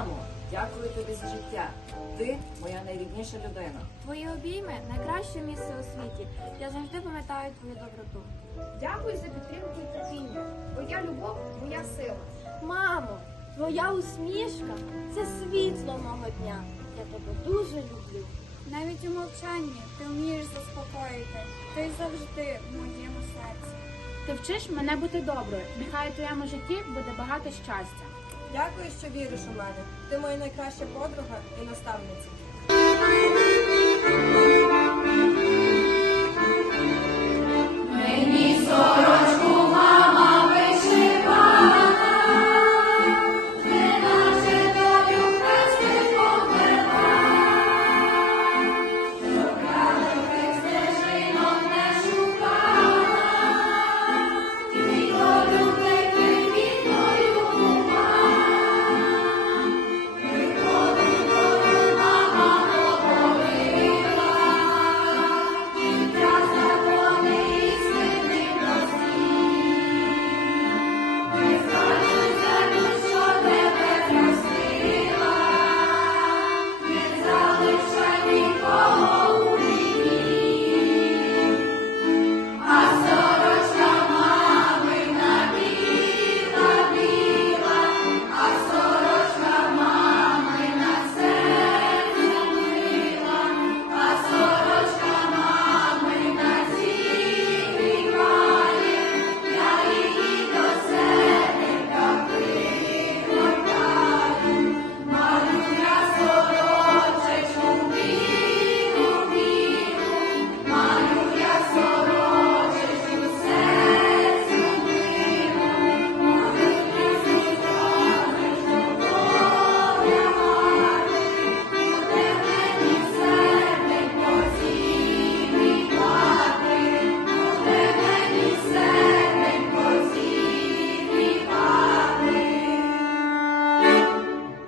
Мамо, дякую тобі за життя. Ти моя найрідніша людина. Твої обійми найкраще місце у світі. Я завжди пам'ятаю твою доброту. Дякую за підтримку і терпіння. Твоя любов, моя сила. Мамо, твоя усмішка це світло мого дня. Я тебе дуже люблю. Навіть у мовчанні ти вмієш заспокоїти. Ти завжди в моєму серці. Ти вчиш мене бути доброю. Нехай у твоєму житті буде багато щастя. Дякую, що віриш у мене. Ти моя найкраща подруга і наставниця.